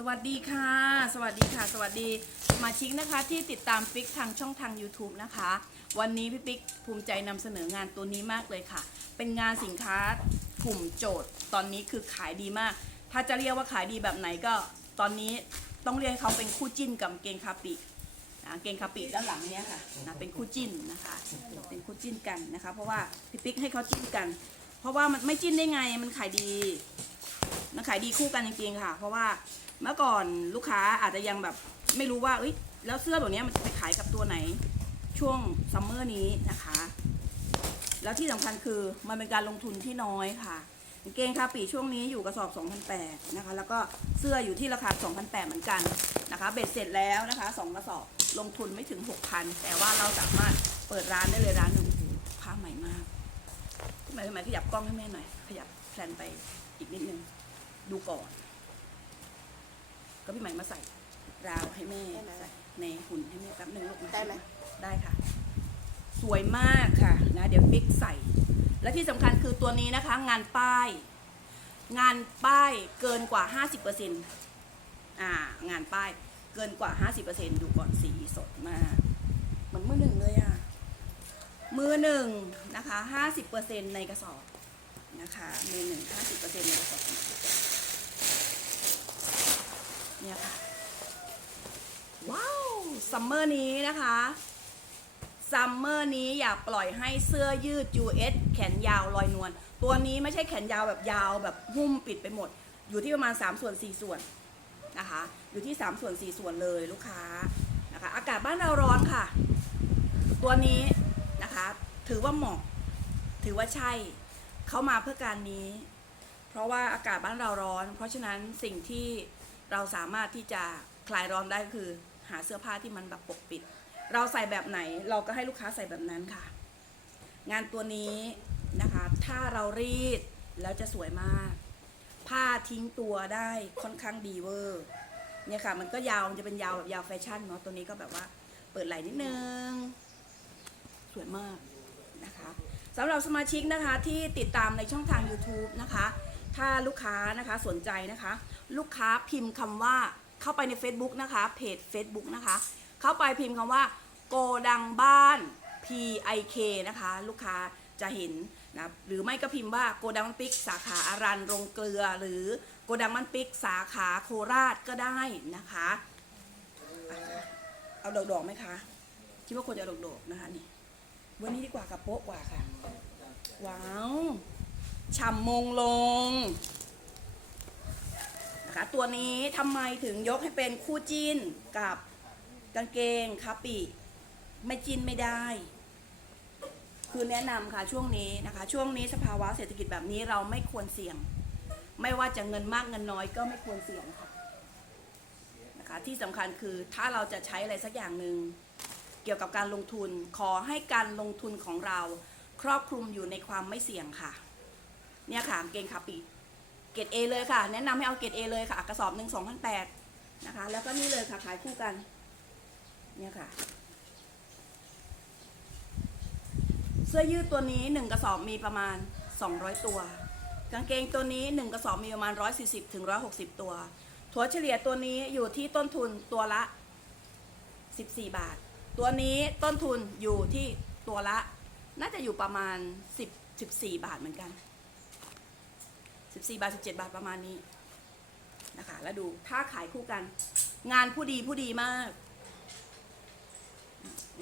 สวัสดีค่ะ สวัสดีค่ะ สวัสดีสมาชิกนะคะที่ติดตามฟิกทางช่องทาง YouTube นะคะ วันนี้พี่ปิ๊กภูมิใจนำเสนองานตัวนี้มากเลยค่ะ เป็นงานสินค้ากลุ่มโจทย์ ตอนนี้คือขายดีมาก ถ้าจะเรียกว่าขายดีแบบไหนก็ ตอนนี้ต้องเรียกเขาเป็นคู่จิ้นกับเกงคาปินะเกงคาปิด้านหลังเนี่ยค่ะนะเป็นคู่จิ้นนะคะ เป็นคู่จิ้นกันนะคะ เพราะว่าพี่ปิ๊กให้เขาจิ้นกัน เพราะว่ามันไม่จิ้นได้ไงมันขายดี มันขายดีคู่กันจริงๆค่ะ เพราะว่าเมื่อก่อนลูกค้าอาจจะยังแบบไม่รู้ว่าเอ้ยแล้วเสื้อแบบนี้มันจะไปขายกับตัวไหน ช่วงซัมเมอร์นี้นะคะ แล้วที่สำคัญคือมันเป็นการลงทุนที่น้อยค่ะเกงคาปีช่วงนี้อยู่กระสอบ2,008นะคะ แล้วก็เสื้ออยู่ที่ราคา2,008เหมือนกันนะคะ เบ็ดเสร็จแล้วนะคะสองกระสอบลงทุนไม่ถึง 6,000 แต่ว่าเราสามารถเปิดร้านได้เลยร้านหนึ่งผ้าใหม่มากทำไมทำไมขยับกล้องให้แม่หน่อย ขยับแพลนไปอีกนิดนึง ดูก่อน ก็พี่ใหม่มาใส่ราวให้แม่ได้ไหมใส่ในหุ่นให้แม่แป๊บนึงลูกนะได้ไหม ได้ค่ะ สวยมากค่ะนะ เดี๋ยวปิ๊กใส่ และที่สำคัญคือตัวนี้นะคะ งานป้าย งานป้ายเกินกว่า 50%อ่างานป้ายเกินกว่า 50%ดูก่อนสีสดมากเหมือนมือหนึ่งเลยอะ มือหนึ่งนะคะ 50%ในกระสอบนะคะ มือหนึ่ง50%ในกระสอบ เนี่ยค่ะ ว้าว ซัมเมอร์นี้นะคะ ซัมเมอร์นี้อย่าปล่อยให้เสื้อยืด US แขนยาวลอยนวล ตัวนี้ไม่ใช่แขนยาวแบบยาวแบบหุ้มปิดไปหมด อยู่ที่ประมาณ 3 ส่วน 4 ส่วนนะคะ อยู่ที่ 3 ส่วน 4 ส่วนเลยลูกค้านะคะ อากาศบ้านเราร้อนค่ะ ตัวนี้นะคะ ถือว่าเหมาะ ถือว่าใช่ เขามาเพื่อการนี้ เพราะว่าอากาศบ้านเราร้อน เพราะฉะนั้นสิ่งที่ เราสามารถที่จะคลายร้อนได้ก็คือ หาเสื้อผ้าที่มันแบบปกปิด เราใส่แบบไหนเราก็ให้ลูกค้าใส่แบบนั้นค่ะ งานตัวนี้นะคะ ถ้าเรารีดแล้วจะสวยมาก ผ้าทิ้งตัวได้ค่อนข้างดีเวอร์เนี่ยค่ะ มันก็ยาวมันจะเป็นยาวแบบยาวแฟชั่นเนาะตัวนี้ก็แบบว่าเปิดไหล่นิดนึง สวยมากนะคะสำหรับสมาชิกนะคะที่ติดตามในช่องทาง YouTube นะคะ ถ้าลูกค้านะคะสนใจนะคะ ลูกค้าพิมพ์คำว่าเข้าไปใน Facebook นะคะเพจ Facebook นะคะ เข้าไปพิมพ์คำว่า โกดังบ้าน PIK นะคะ ลูกค้าจะเห็นนะหรือไม่ก็พิมพ์ว่าโกดังมันปิก สาขาอารันโรงเกลือ หรือโกดังมันปิก สาขาโคราชก็ได้นะคะเอาดอกๆไหมคะ คิดว่าควรจะดอกๆนะคะนี่วันนี้ดีกว่ากับโป๊ะกว่าค่ะ ว้าว ฉ่ำมงลงนะคะตัวนี้ทำไมถึงยกให้เป็นคู่จิ้นกับกางเกงคาปิไม่จิ้นไม่ได้ คือแนะนำค่ะช่วงนี้นะคะ ช่วงนี้สภาวะเศรษฐกิจแบบนี้เราไม่ควรเสี่ยง ไม่ว่าจะเงินมากเงินน้อยก็ไม่ควรเสี่ยงค่ะนะคะที่สำคัญคือถ้าเราจะใช้อะไรสักอย่างหนึ่งเกี่ยวกับการลงทุนขอให้การลงทุนของเราครอบคลุมอยู่ในความไม่เสี่ยงค่ะ เนี่ยค่ะเกงขาปีเกรดเอเลยค่ะ แนะนำให้เอาเกรดเอเลยค่ะ กระสอบหนึ่งสองพันแปดนะคะ แล้วก็นี่เลยค่ะขายคู่กัน เนี่ยค่ะ เสื้อยืดตัวนี้หนึ่งกระสอบมีประมาณ200ตัว กางเกงตัวนี้หนึ่งกระสอบมีประมาณ140ถึง160ตัว ถั่วเฉลี่ยตัวนี้อยู่ที่ต้นทุนตัวละ14บสี่บาท ตัวนี้ต้นทุนอยู่ที่ตัวละ น่าจะอยู่ประมาณ10 14บาทเหมือนกัน 14 บาท 17 บาทประมาณนี้นะคะ แล้วดูถ้าขายคู่กัน งานผู้ดีผู้ดีมาก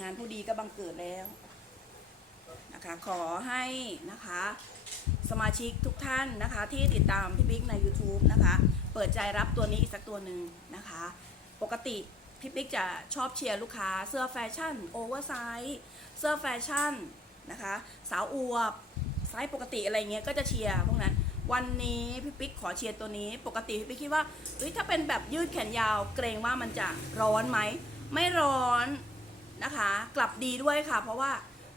งานผู้ดีก็บังเกิดแล้วนะคะ ขอให้นะคะ สมาชิกทุกท่านนะคะ ที่ติดตามพี่บิ๊กใน YouTube นะคะ เปิดใจรับตัวนี้อีกสักตัวหนึ่งนะคะ ปกติพี่บิ๊กจะชอบเชียร์ลูกค้าเสื้อแฟชั่นโอเวอร์ไซส์เสื้อแฟชั่นนะคะ สาวอวบไซส์ปกติอะไรเงี้ยก็จะเชียร์พวกนั้น วันนี้พี่ปิ๊กขอเชียร์ตัวนี้ ปกติพี่ปิ๊กคิดว่าเฮ้ยถ้าเป็นแบบยืดแขนยาวเกรงว่ามันจะร้อนไหม ไม่ร้อนนะคะ กลับดีด้วยค่ะ เพราะว่า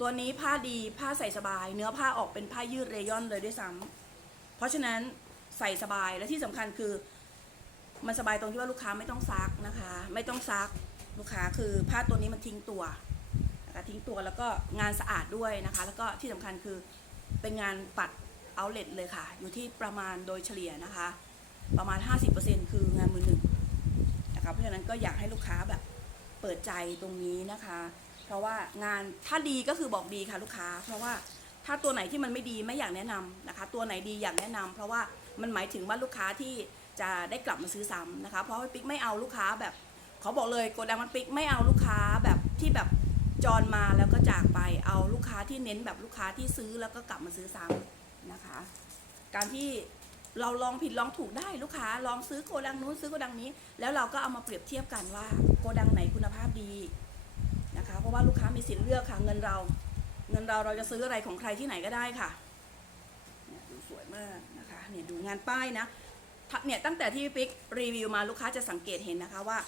ตัวนี้ผ้าดีผ้าใส่สบาย เนื้อผ้าออกเป็นผ้ายืดเรยอนเลยด้วยซ้ำเพราะฉะนั้นใส่สบายและที่สำคัญคือ มันสบายตรงที่ว่าลูกค้าไม่ต้องซักนะคะ ไม่ต้องซักลูกค้าคือผ้าตัวนี้มันทิ้งตัวนะคะทิ้งตัวแล้วก็งานสะอาดด้วยนะคะ แล้วก็ที่สำคัญคือเป็นงานปัด เอาเล t เลยค่ะ อยู่ที่ประมาณโดยเฉลี่ยนะคะ ประมาณ 50%คืองานมือหนึ่งนะคะเพราะฉะนั้นก็อยากให้ลูกค้าแบบเปิดใจตรงนี้นะคะ เพราะว่างานถ้าดีก็คือบอกดีค่ะลูกค้า เพราะว่าถ้าตัวไหนที่มันไม่ดีไม่อยากแนะนำนะคะ ตัวไหนดีอยากแนะนำเพราะว่ามันหมายถึงว่าลูกค้าที่จะได้กลับมาซื้อซ้ำนะคะ เพราะว่าปิ๊กไม่เอาลูกค้าแบบเขาบอกเลยโกดังมันปิ๊กไม่เอาลูกค้าแบบที่แบบจรมาแล้วก็จากไปเอาลูกค้าที่เน้นแบบลูกค้าที่ซื้อแล้วก็กลับมาซื้อซ้ำ นะคะ การที่เราลองผิดลองถูกได้ลูกค้า ลองซื้อโกดังนู้นซื้อโกดังนี้ แล้วเราก็เอามาเปรียบเทียบกันว่าโกดังไหนคุณภาพดีนะคะ เพราะว่าลูกค้ามีสิทธิ์เลือกค่ะเงินเรา เงินเราเราจะซื้ออะไรของใครที่ไหนก็ได้ค่ะเนี่ยดูสวยมากนะคะเนี่ยดูงานป้ายนะเนี่ยตั้งแต่ที่พี่ปิ๊กรีวิวมาลูกค้าจะสังเกตเห็นนะคะว่า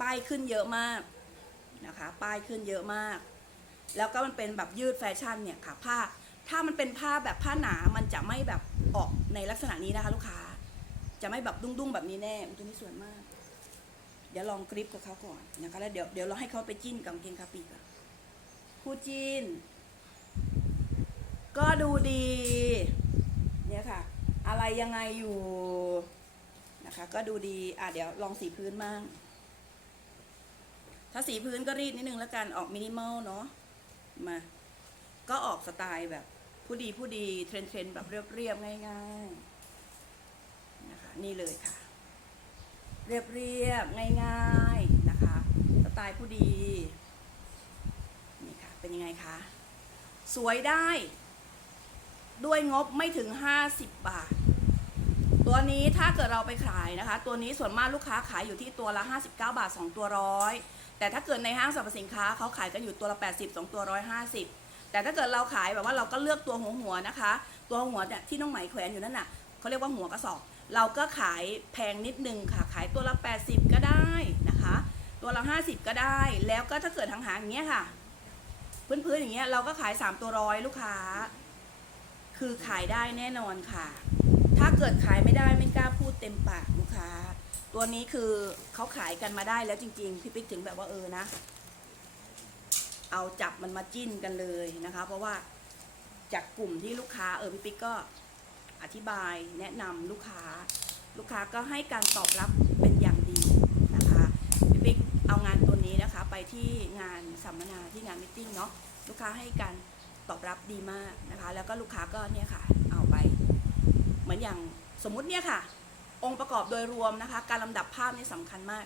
ป้ายขึ้นเยอะมากนะคะ ป้ายขึ้นเยอะมาก แล้วก็มันเป็นแบบยืดแฟชั่นเนี่ยค่ะผ้า ถ้ามันเป็นผ้าแบบผ้าหนา มันจะไม่แบบออกในลักษณะนี้นะคะ ลูกค้า จะไม่แบบดุ้งๆแบบนี้แน่ตัวนี้สวยมาก เดี๋ยวลองกริปกับเขาก่อนนะคะ แล้วเดี๋ยวเดี๋ยวเราให้เขาไปจิ้นกับเกงคาปีก่อนคู่จิ้น ก็ดูดี เนี่ยค่ะ อะไรยังไงอยู่นะคะ ก็ดูดี อะเดี๋ยวลองสีพื้นมั่งถ้าสีพื้นก็รีดนิดนึงแล้วกัน ออกมินิมอลเนาะ มา ก็ออกสไตล์แบบ ผู้ดีผู้ดีเทรนเทรนแบบเรียบๆง่ายๆนะคะนี่เลยค่ะเรียบเรียบๆง่ายๆนะคะสไตล์ผู้ดีนี่ค่ะเป็นยังไงคะสวยได้ ด้วยงบไม่ถึง 50 บาท ตัวนี้ถ้าเกิดเราไปขายนะคะ ตัวนี้ส่วนมากลูกค้าขายอยู่ที่ตัวละ 59 บาท 2 ตัวร้อยแต่ถ้าเกิดในห้างสรรพสินค้าเขาขายกันอยู่ตัวละ 80 2 ตัวร้อยห้าสิบ แต่ถ้าเกิดเราขายแบบว่าเราก็เลือกตัวหัวหัวนะคะ ตัวหัวเนี่ยที่น้องไหมแขวนอยู่นั่นน่ะเขาเรียกว่าหัวกระสอบ เราก็ขายแพงนิดนึงค่ะ ขายตัวละ 80 ก็ได้นะคะ ตัวละ 50 ก็ได้ แล้วก็ถ้าเกิดทางหางอย่างเงี้ยค่ะ พื้นๆอย่างเงี้ยเราก็ขาย 3 ตัวร้อยลูกค้า คือขายได้แน่นอนค่ะ ถ้าเกิดขายไม่ได้ไม่กล้าพูดเต็มปากลูกค้า ตัวนี้คือเขาขายกันมาได้แล้วจริง ๆ พี่ปิ๊กถึงแบบว่าเออนะ เอาจับมันมาจิ้นกันเลยนะคะ เพราะว่าจากกลุ่มที่ลูกค้าเออพี่ปิ๊กก็อธิบายแนะนำลูกค้า ลูกค้าก็ให้การตอบรับเป็นอย่างดีนะคะพี่ปิ๊กเอางานตัวนี้นะคะ ไปที่งานสัมมนาที่งานมิทติ้งเนาะลูกค้าให้การตอบรับดีมากนะคะ แล้วก็ลูกค้าก็เนี่ยค่ะเอาไป เหมือนอย่างสมมุติเนี่ยค่ะ องค์ประกอบโดยรวมนะคะ การลำดับภาพนี่สำคัญมาก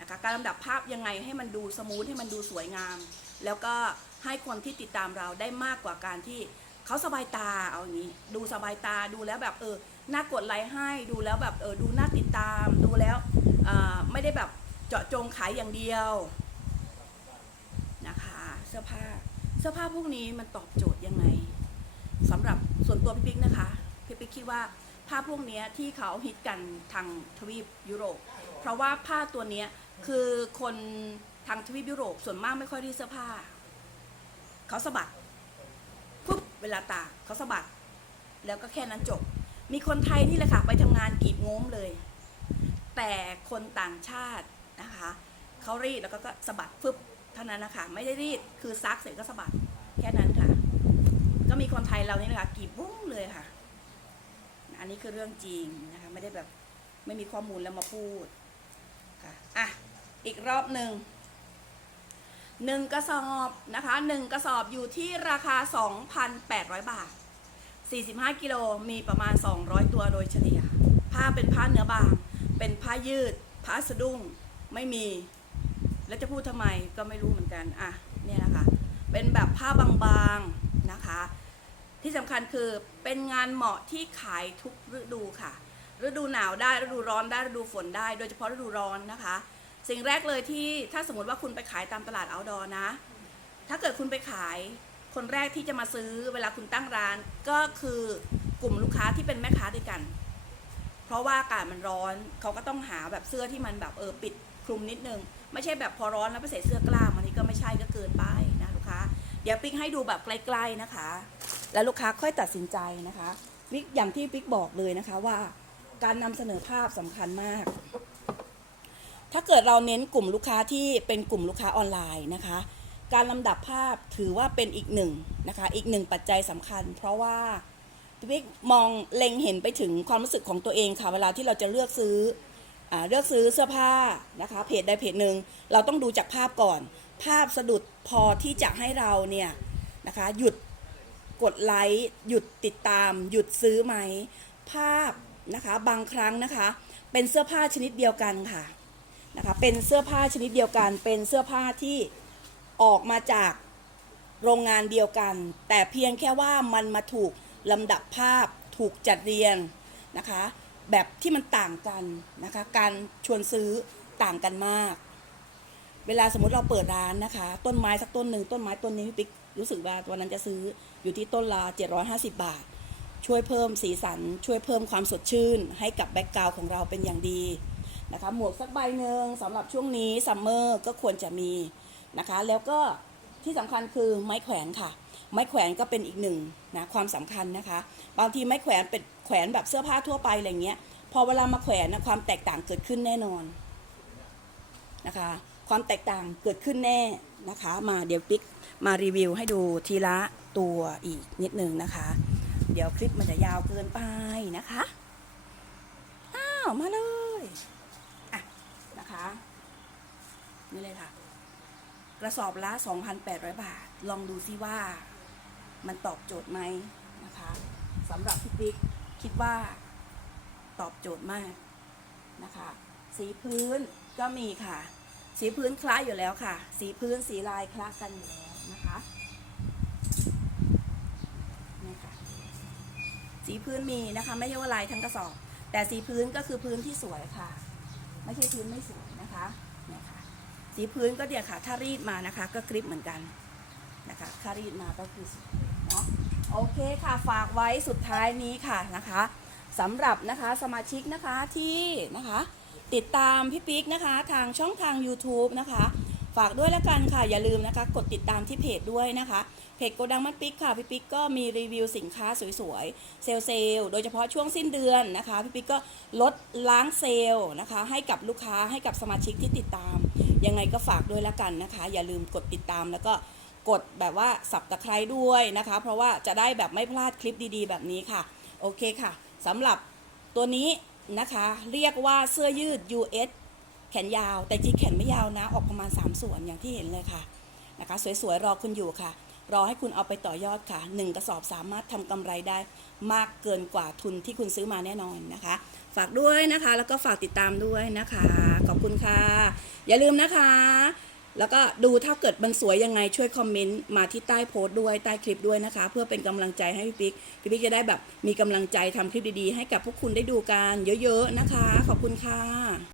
นะคะการลำดับภาพยังไงให้มันดูสมูทให้มันดูสวยงาม แล้วก็ให้คนที่ติดตามเราได้มากกว่าการที่เขาสบายตาเอาอย่างนี้ดูสบายตาดูแล้วแบบเออน่ากดไลค์ให้ดูแล้วแบบเออดูน่าติดตามดูแล้วอ่าไม่ได้แบบเจาะจงขายอย่างเดียวนะคะเสื้อผ้าเสื้อผ้าพวกนี้มันตอบโจทย์ยังไงสำหรับส่วนตัวพี่ปิ๊กนะคะพี่ปิ๊กคิดว่าผ้าพวกนี้ที่เขาฮิตกันทางทวีปยุโรป เพราะว่าผ้าตัวนี้ คือคนทางทวีปยุโรปส่วนมากไม่ค่อยรีดเสื้อผ้า เขาสะบัดปุ๊บเวลาตากเขาสะบัด แล้วก็แค่นั้นจบ มีคนไทยนี่แหละค่ะไปทำงานกรีดง้มเลย แต่คนต่างชาตินะคะเขารีดแล้วก็สะบัดฟึบเท่านั้นนะคะไม่ได้รีดคือซักเสร็จก็สะบัดแค่นั้นค่ะ ก็มีคนไทยเรานี่แหละค่ะกรีดบุ้งเลยค่ะ อันนี้คือเรื่องจริงนะคะไม่ได้แบบไม่มีข้อมูลแล้วมาพูดค่ะอะ อีกรอบหนึ่งหนึ่งกระสอบนะคะหนึ่งกระสอบอยู่ที่ราคา 2,800 บาท 45 กิโลมีประมาณ 200 ตัวโดยเฉลี่ย ผ้าเป็นผ้าเนื้อบาง เป็นผ้ายืด ผ้าสะดุ้ง ไม่มี แล้วจะพูดทำไมก็ไม่รู้เหมือนกัน อะ เนี่ยนะคะ เป็นแบบผ้าบางๆนะคะ ที่สำคัญคือเป็นงานเหมาะที่ขายทุกฤดูค่ะ ฤดูหนาวได้ ฤดูร้อนได้ ฤดูฝนได้ โดยเฉพาะฤดูร้อนนะคะ สิ่งแรกเลยที่ถ้าสมมติว่าคุณไปขายตามตลาดเอาดอนะ ถ้าเกิดคุณไปขายคนแรกที่จะมาซื้อเวลาคุณตั้งร้านก็คือกลุ่มลูกค้าที่เป็นแม่ค้าด้วยกัน เพราะว่าอากาศมันร้อนเขาก็ต้องหาแบบเสื้อที่มันแบบเออปิดคลุมนิดนึง ไม่ใช่แบบพอร้อนแล้วไปใส่เสื้อกล้ามอันนี้ก็ไม่ใช่ก็เกินไปนะลูกค้า เดี๋ยวปิ๊กให้ดูแบบใกล้ๆนะคะ แล้วลูกค้าค่อยตัดสินใจนะคะวิกอย่างที่ปิ๊กบอกเลยนะคะว่า การนำเสนอภาพสำคัญมาก ถ้าเกิดเราเน้นกลุ่มลูกค้าที่เป็นกลุ่มลูกค้าออนไลน์นะคะ การลำดับภาพถือว่าเป็นอีกหนึ่งนะคะ อีกหนึ่งปัจจัยสำคัญ เพราะว่าปิ๊กมองเล็งเห็นไปถึงความรู้สึกของตัวเองค่ะเวลาที่เราจะเลือกซื้ออเลือกซื้อเสื้อผ้านะคะเพจใดเพจหนึ่งเราต้องดูจากภาพก่อน ภาพสะดุดพอที่จะให้เราเนี่ยนะคะหยุดกดไลค์หยุดติดตาม หยุดซื้อไหม ภาพนะคะบางครั้งนะคะ เป็นเสื้อผ้าชนิดเดียวกันค่ะ นะคะเป็นเสื้อผ้าชนิดเดียวกัน เป็นเสื้อผ้าที่ออกมาจากโรงงานเดียวกัน แต่เพียงแค่ว่ามันมาถูกลำดับภาพถูกจัดเรียงนะคะแบบที่มันต่างกันนะคะการชวนซื้อต่างกันมาก เวลาสมมติเราเปิดร้านนะคะ ต้นไม้สักต้นหนึ่งต้นไม้ต้นนี้พี่ปิ๊กรู้สึกว่าวันนั้นจะซื้ออยู่ที่ต้นละ750 บาท ช่วยเพิ่มสีสัน ช่วยเพิ่มความสดชื่น ให้กับแบ็กกราวของเราเป็นอย่างดี นะคะหมวกสักใบหนึ่งสำหรับช่วงนี้ซัมเมอร์ก็ควรจะมีนะคะ แล้วก็ที่สำคัญคือไม้แขวนค่ะ ไม้แขวนก็เป็นอีกหนึ่งนะความสำคัญนะคะ บางทีไม้แขวนเป็นแขวนแบบเสื้อผ้าทั่วไปอะไรเงี้ยพอเวลามาแขวนนะความแตกต่างเกิดขึ้นแน่นอนนะคะ ความแตกต่างเกิดขึ้นแน่นะคะ มาเดี๋ยวปิ๊กมารีวิวให้ดูทีละตัวอีกนิดนึงนะคะ เดี๋ยวคลิปมันจะยาวเกินไปนะคะ อ้าว มาเลย อะ นะคะ นี่เลยค่ะ กระสอบละ 2,800 บาท ลองดูซิว่ามันตอบโจทย์ไหมนะคะสำหรับพี่ปิ๊กคิดว่าตอบโจทย์มากนะคะ สีพื้นก็มีค่ะ สีพื้นคล้ายอยู่แล้วค่ะ สีพื้นสีลายคล้ากันอยู่แล้วนะคะนี่ค่ะสีพื้นมีนะคะ ไม่ใช่ว่าลายทั้งกระสอบ แต่สีพื้นก็คือพื้นที่สวยค่ะ ไม่ใช่พื้นไม่สวยนะคะเนี่ยค่ะ สีพื้นก็เดี๋ยวค่ะ ถ้ารีดมานะคะ ก็กริปเหมือนกันนะคะถ้ารีดมาก็คือเนาะโอเคค่ะฝากไว้สุดท้ายนี้ค่ะนะคะสำหรับนะคะสมาชิกนะคะที่นะคะ ติดตามพี่ปิ๊กนะคะทางช่องทาง YouTube นะคะ ฝากด้วยแล้วกันค่ะอย่าลืมนะคะ กดติดตามที่เพจด้วยนะคะเพจโกดังมัดปิ๊กค่ะพี่ปิ๊กก็มีรีวิวสินค้าสวยๆเซลล์เซลล์โดยเฉพาะช่วงสิ้นเดือนนะคะพี่ปิ๊กก็ลดล้างเซลล์นะคะ ให้กับลูกค้าให้กับสมาชิกที่ติดตาม ยังไงก็ฝากด้วยละกันนะคะ อย่าลืมกดติดตามแล้วก็กดแบบว่าสับตะไคร้ด้วยนะคะ เพราะว่าจะได้แบบไม่พลาดคลิปดีๆ แบบนี้ค่ะ โอเคค่ะสำหรับตัวนี้นะคะ เรียกว่าเสื้อยืด US แขนยาว แต่จริงแขนไม่ยาวนะ ออกประมาณ 3 ส่วนอย่างที่เห็นเลยค่ะนะคะ สวยๆ รอคุณอยู่ค่ะ รอให้คุณเอาไปต่อยอดค่ะ 1 กระสอบสามารถทำกำไรได้มากเกินกว่าทุนที่คุณซื้อมาแน่นอนนะคะ ฝากด้วยนะคะ แล้วก็ฝากติดตามด้วยนะคะ ขอบคุณค่ะ อย่าลืมนะคะ แล้วก็ดูถ้าเกิดมันสวยยังไงช่วยคอมเมนต์มาที่ใต้โพสต์ด้วยใต้คลิปด้วยนะคะ เพื่อเป็นกำลังใจให้พี่ปิ๊กพี่ปิ๊กจะได้แบบมีกำลังใจทำคลิปดีๆ ให้กับพวกคุณได้ดูกันเยอะ ๆนะคะ ขอบคุณค่ะ